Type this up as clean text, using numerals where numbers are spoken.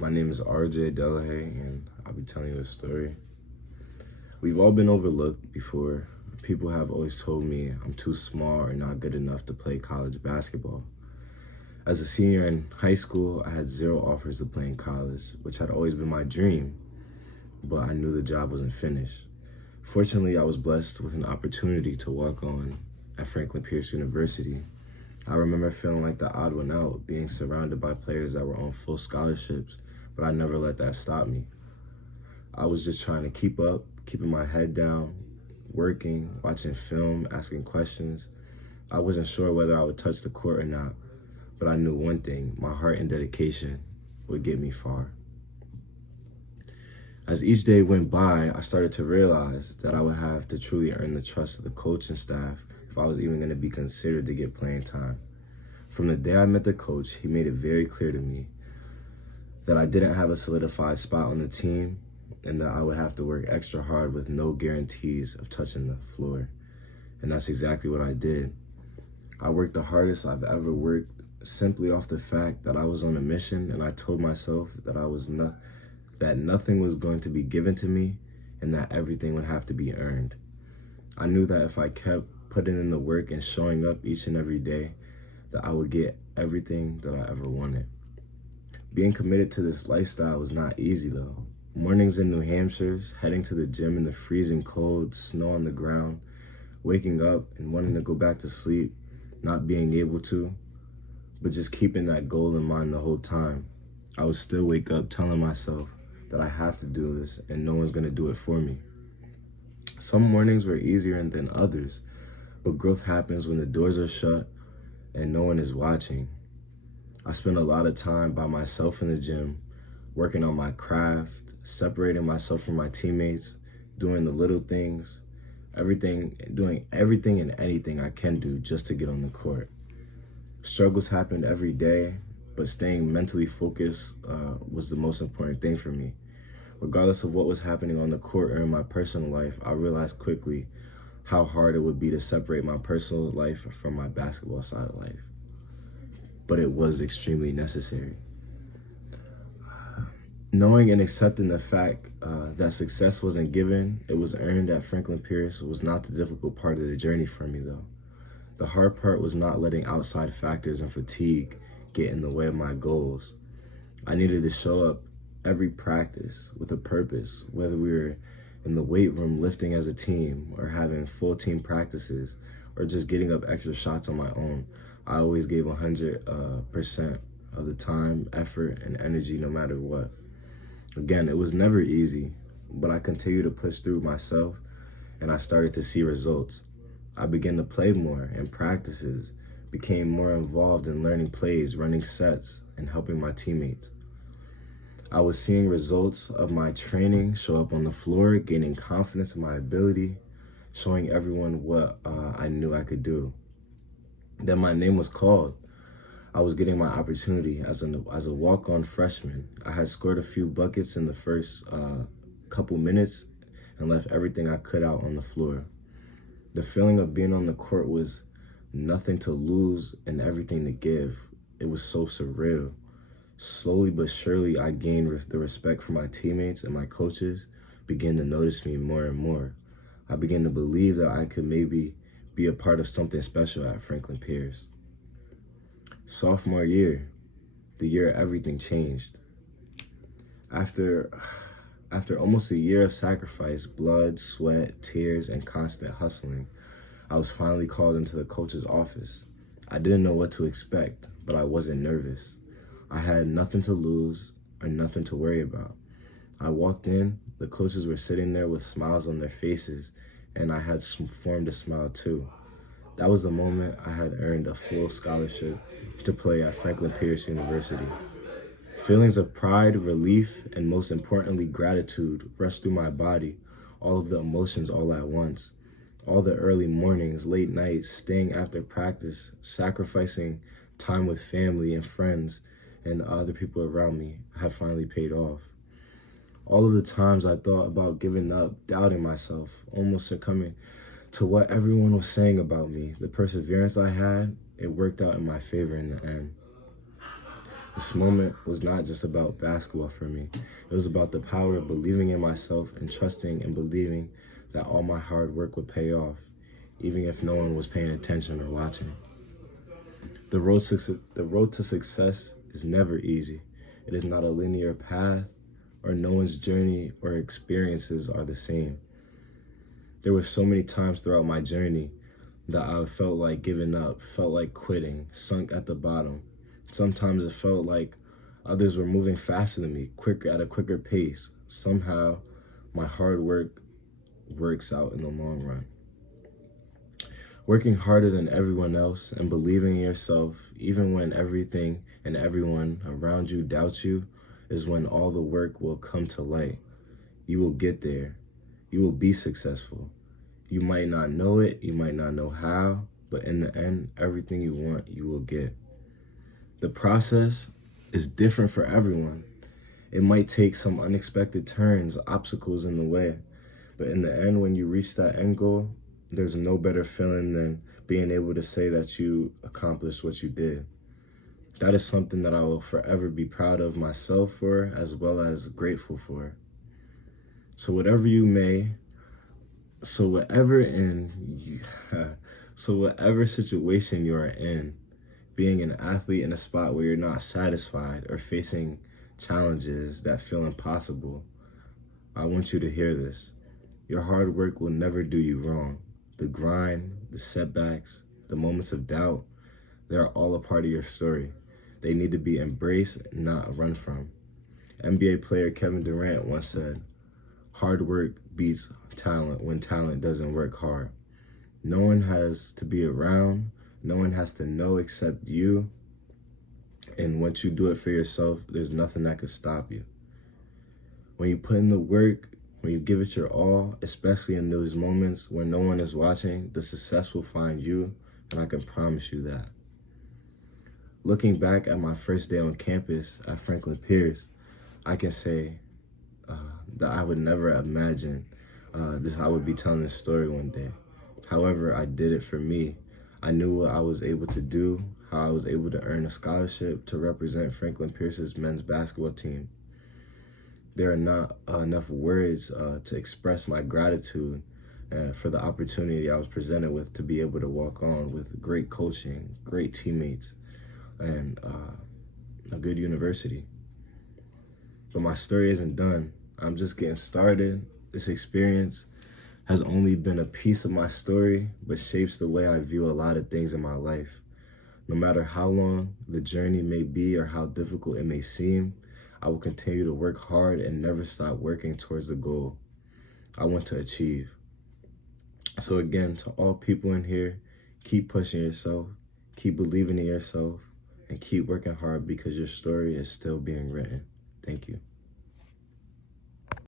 My name is RJ Delahaye, and I'll be telling you a story. We've all been overlooked before. People have always told me I'm too small or not good enough to play college basketball. As a senior in high school, I had zero offers to play in college, which had always been my dream, but I knew the job wasn't finished. Fortunately, I was blessed with an opportunity to walk on at Franklin Pierce University. I remember feeling like the odd one out, being surrounded by players that were on full scholarships, but I never let that stop me. I was just trying to keep up, keeping my head down, working, watching film, asking questions. I wasn't sure whether I would touch the court or not, but I knew one thing: my heart and dedication would get me far. As each day went by, I started to realize that I would have to truly earn the trust of the coaching staff if I was even going to be considered to get playing time. From the day I met the coach, he made it very clear to me that I didn't have a solidified spot on the team and that I would have to work extra hard with no guarantees of touching the floor. And that's exactly what I did. I worked the hardest I've ever worked simply off the fact that I was on a mission, and I told myself that nothing was going to be given to me and that everything would have to be earned. I knew that if I kept putting in the work and showing up each and every day, that I would get everything that I ever wanted. Being committed to this lifestyle was not easy though. Mornings in New Hampshire, heading to the gym in the freezing cold, snow on the ground, waking up and wanting to go back to sleep, not being able to, but just keeping that goal in mind the whole time. I would still wake up telling myself that I have to do this and no one's gonna do it for me. Some mornings were easier than others, but growth happens when the doors are shut and no one is watching. I spent a lot of time by myself in the gym, working on my craft, separating myself from my teammates, doing the little things, doing everything and anything I can do just to get on the court. Struggles happened every day, but staying mentally focused was the most important thing for me. Regardless of what was happening on the court or in my personal life, I realized quickly how hard it would be to separate my personal life from my basketball side of life. But it was extremely necessary. Knowing and accepting the fact that success wasn't given, it was earned at Franklin Pierce was not the difficult part of the journey for me though. The hard part was not letting outside factors and fatigue get in the way of my goals. I needed to show up every practice with a purpose, whether we were in the weight room lifting as a team or having full team practices or just getting up extra shots on my own. I always gave 100% of the time, effort, and energy no matter what. Again, it was never easy, but I continued to push through myself and I started to see results. I began to play more in practices, became more involved in learning plays, running sets, and helping my teammates. I was seeing results of my training show up on the floor, gaining confidence in my ability, showing everyone what I knew I could do. Then my name was called. I was getting my opportunity as a walk-on freshman. I had scored a few buckets in the first couple minutes and left everything I could out on the floor. The feeling of being on the court was nothing to lose and everything to give. It was so surreal. Slowly but surely, I gained the respect from my teammates, and my coaches began to notice me more and more. I began to believe that I could maybe be a part of something special at Franklin Pierce. Sophomore year, the year everything changed. After almost a year of sacrifice, blood, sweat, tears, and constant hustling, I was finally called into the coach's office. I didn't know what to expect, but I wasn't nervous. I had nothing to lose or nothing to worry about. I walked in, the coaches were sitting there with smiles on their faces, and I had formed a smile too. That was the moment I had earned a full scholarship to play at Franklin Pierce University. Feelings of pride, relief, and most importantly, gratitude rushed through my body, all of the emotions all at once. All the early mornings, late nights, staying after practice, sacrificing time with family and friends and other people around me have finally paid off. All of the times I thought about giving up, doubting myself, almost succumbing to what everyone was saying about me, the perseverance I had, it worked out in my favor in the end. This moment was not just about basketball for me. It was about the power of believing in myself and trusting and believing that all my hard work would pay off, even if no one was paying attention or watching. The road to success is never easy. It is not a linear path, or no one's journey or experiences are the same. There were so many times throughout my journey that I felt like giving up, felt like quitting, sunk at the bottom. Sometimes it felt like others were moving faster than me, at a quicker pace. Somehow, my hard work works out in the long run. Working harder than everyone else and believing in yourself, even when everything and everyone around you doubts you, is when all the work will come to light. You will get there. You will be successful. You might not know it, you might not know how, but in the end, everything you want, you will get. The process is different for everyone. It might take some unexpected turns, obstacles in the way, but in the end, when you reach that end goal, there's no better feeling than being able to say that you accomplished what you did. That is something that I will forever be proud of myself for, as well as grateful for. So whatever situation you are in, being an athlete in a spot where you're not satisfied or facing challenges that feel impossible, I want you to hear this. Your hard work will never do you wrong. The grind, the setbacks, the moments of doubt, they're all a part of your story. They need to be embraced, not run from. NBA player Kevin Durant once said, "Hard work beats talent when talent doesn't work hard." No one has to be around, no one has to know except you. And once you do it for yourself, there's nothing that could stop you. When you put in the work, when you give it your all, especially in those moments when no one is watching, the success will find you, and I can promise you that. Looking back at my first day on campus at Franklin Pierce, I can say that I would never imagine I would be telling this story one day. However, I did it for me. I knew what I was able to do, how I was able to earn a scholarship to represent Franklin Pierce's men's basketball team. There are not enough words to express my gratitude for the opportunity I was presented with to be able to walk on with great coaching, great teammates, and a good university. But my story isn't done. I'm just getting started. This experience has only been a piece of my story, but shapes the way I view a lot of things in my life. No matter how long the journey may be or how difficult it may seem, I will continue to work hard and never stop working towards the goal I want to achieve. So again, to all people in here, keep pushing yourself, keep believing in yourself, and keep working hard because your story is still being written. Thank you.